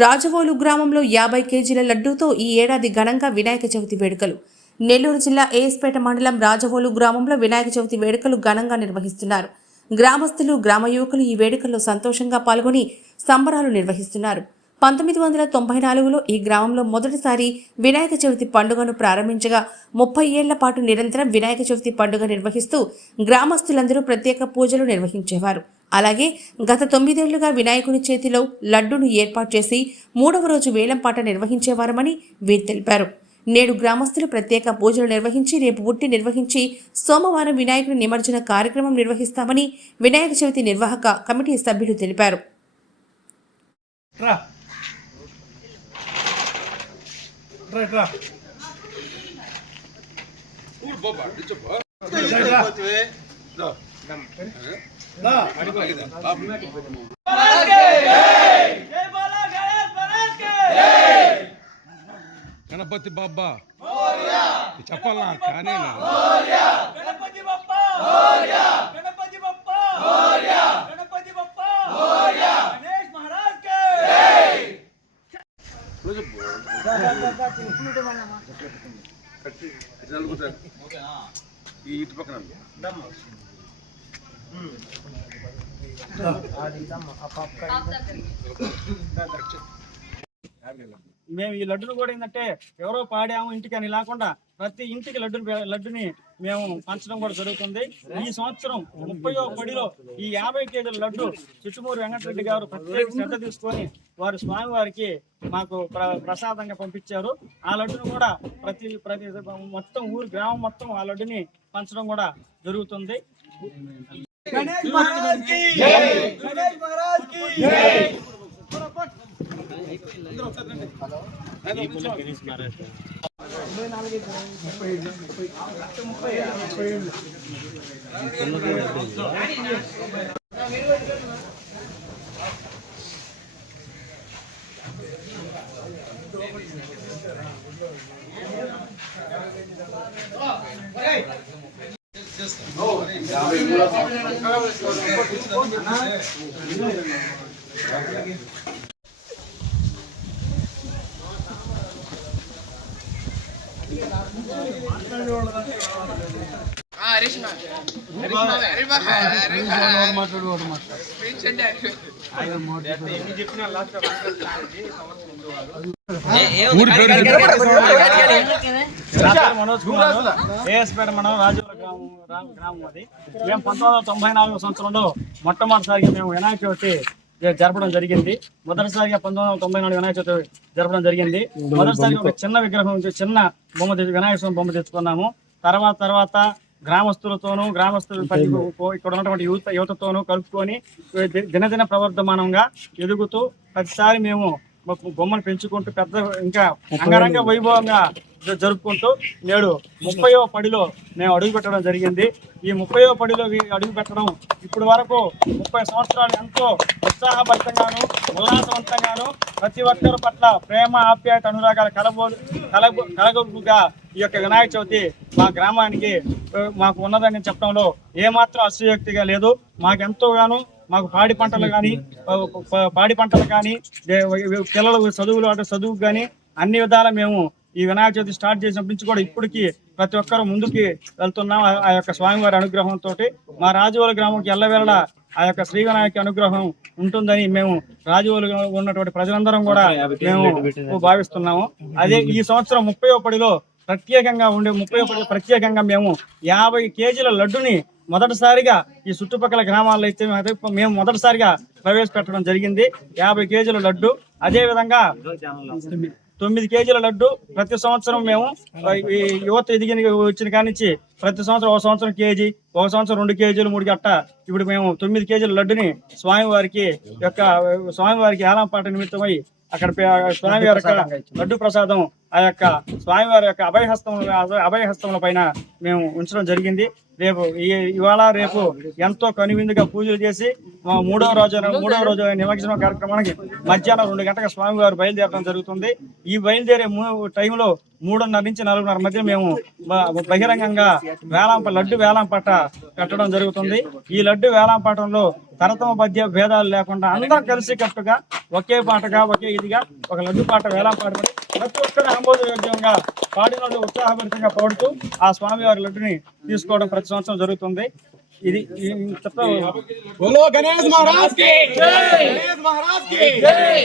రాజవోలు గ్రామంలో 50 కేజీల లడ్డూతో ఈ ఏడాది ఘనంగా వినాయక చవితి వేడుకలు. నెల్లూరు జిల్లా ఏఎస్పేట మండలం రాజవోలు గ్రామంలో వినాయక చవితి వేడుకలు ఘనంగా నిర్వహిస్తున్నారు. గ్రామస్తులు, గ్రామ యువకులు ఈ వేడుకల్లో సంతోషంగా పాల్గొని సంబరాలు నిర్వహిస్తున్నారు. 1994లో ఈ గ్రామంలో మొదటిసారి వినాయక చవితి పండుగను ప్రారంభించగా 30 ఏళ్ల పాటు నిరంతరం వినాయక చవితి పండుగ నిర్వహిస్తూ గ్రామస్తులందరూ ప్రత్యేక పూజలు నిర్వహించేవారు. అలాగే గత 9 ఏళ్లుగా వినాయకుని చేతిలో లడ్డూను ఏర్పాటు చేసి 3వ రోజు వేలంపాట నిర్వహించేవారమని వీరు తెలిపారు. నేడు గ్రామస్తులు ప్రత్యేక పూజలు నిర్వహించి రేపు ఉట్టి నిర్వహించి సోమవారం వినాయకుని నిమజ్జన కార్యక్రమం నిర్వహిస్తామని వినాయక చవితి నిర్వాహక కమిటీ సభ్యులు తెలిపారు. గణపతి బాబా చెప్పాలా కానీ గణపతి బప్పా గణపతి బప్పా గణపతి బప్పా గణేష్ మహారాజ్ కే ఈ ఇటు పక్కన మేము ఈ లడ్డును కూడా ఏంటంటే ఎవరో పాడాము ఇంటికి అని లేకుండా ప్రతి ఇంటికి లడ్డుని మేము పంచడం కూడా జరుగుతుంది. ఈ సంవత్సరం 30వ పడిలో ఈ 50 కేజీల లడ్డు చిట్టుమూరి వెంకటరెడ్డి గారు ప్రత్యేక శ్రద్ధ తీసుకొని వారు స్వామివారికి మాకు ప్రసాదంగా పంపించారు. ఆ లడ్డును కూడా ప్రతి మొత్తం ఊరు గ్రామం మొత్తం ఆ లడ్డుని పంచడం కూడా జరుగుతుంది. గణేష్ మహారాజ్ కి జై, గణేష్ మహారాజ్ కి జై. మనోజ్ కుమార్, ఏఎస్పేట మండలం రాజవోలు గ్రామం అది. మేము 1994 సంవత్సరంలో మొట్టమొదటిసారిగా మేము వినాయక చవితి జరపడం జరిగింది. మొదటిసారిగా 1994 వినాయక చవితి జరపడం జరిగింది. మొదటిసారిగా ఒక చిన్న విగ్రహం, చిన్న బొమ్మ వినాయక స్వామి బొమ్మ తెచ్చుకున్నాము. తర్వాత గ్రామస్తులతోనూ ఇక్కడ ఉన్నటువంటి యువతతోనూ కలుపుకొని దినదిన ప్రవర్ధమానంగా ఎదుగుతూ ప్రతిసారి మేము బొమ్మను పెంచుకుంటూ పెద్ద ఇంకా అంగరంగ వైభవంగా జరుపుకుంటూ నేడు 30వ పడిలో మేము అడుగు పెట్టడం జరిగింది. ఈ 30వ పడిలో అడుగు పెట్టడం ఇప్పటి వరకు 30 సంవత్సరాలు ఎంతో ఉత్సాహభరితంగాను ఉల్లాసవంతంగాను ప్రతి ఒక్కరి పట్ల ప్రేమ, ఆప్యాయత, అనురాగాలు కలగొలుగా ఈ యొక్క వినాయక చవితి మా గ్రామానికి మాకు ఉన్నదని చెప్పడంలో ఏమాత్రం అతిశయోక్తిగా లేదు. మాకెంతోగాను మాకు పాడి పంటలు కానీ పిల్లల చదువుకు కానీ అన్ని విధాలా మేము ఈ వినాయక చవితి స్టార్ట్ చేసినప్పటి నుంచి కూడా ఇప్పటికీ ప్రతి ఒక్కరూ ముందుకి వెళ్తున్నాం. ఆ యొక్క స్వామివారి అనుగ్రహంతో మా రాజవోలు గ్రామంకి ఎల్లవేళలా ఆ యొక్క శ్రీ వినాయక అనుగ్రహం ఉంటుందని మేము రాజవోలు ఉన్నటువంటి ప్రజలందరం కూడా మేము భావిస్తున్నాము. అదే ఈ సంవత్సరం 30వ పడిలో ప్రత్యేకంగా ప్రత్యేకంగా మేము 50 కేజీల లడ్డుని మొదటిసారిగా ఈ చుట్టుపక్కల గ్రామాల్లో అయితే మేము మొదటిసారిగా ప్రవేశపెట్టడం జరిగింది. 50 కేజీల లడ్డు, అదేవిధంగా 9 కేజీల లడ్డు ప్రతి సంవత్సరం మేము ఈ యువత వచ్చిన కానించి ప్రతి సంవత్సరం ఒక సంవత్సరం కేజీ, ఒక సంవత్సరం 2 కేజీలు 3 గట్ట ఇప్పుడు మేము 9 కేజీల లడ్డుని స్వామివారికి ఏలంపాట నిమిత్తమై అక్కడ స్వామివారి యొక్క లడ్డు ప్రసాదం ఆ యొక్క స్వామివారి యొక్క అభయహస్తముల పైన మేము ఉంచడం జరిగింది. రేపు ఎంతో కనువిందుగా పూజలు చేసి మూడవ రోజు నిమజ్జనం కార్యక్రమానికి మధ్యాహ్నం 2 గంటలకు స్వామివారు బయలుదేరడం జరుగుతుంది. ఈ బయలుదేరే టైంలో 3:30 నుంచి 4:30 మధ్య మేము బహిరంగంగా లడ్డు వేలంపాట పెట్టడం జరుగుతుంది. ఈ లడ్డు వేలంపాటంలో తరతమ మధ్య భేదాలు లేకుండా అందరం కలిసి కట్టుగా ఒకే పాటగా ఒకే ఇదిగా ఒక లడ్డు పాట వేలంపాట ప్రతి ఒక్కరు ఆమోదయోగ్యంగా పాడిన ఉత్సాహభరితంగా పాడుతూ ఆ స్వామివారి లడ్డుని తీసుకోవడం ప్రతి సంవత్సరం జరుగుతుంది. ఇది बोलो गणेश महाराज की जय, गणेश महाराज की जय।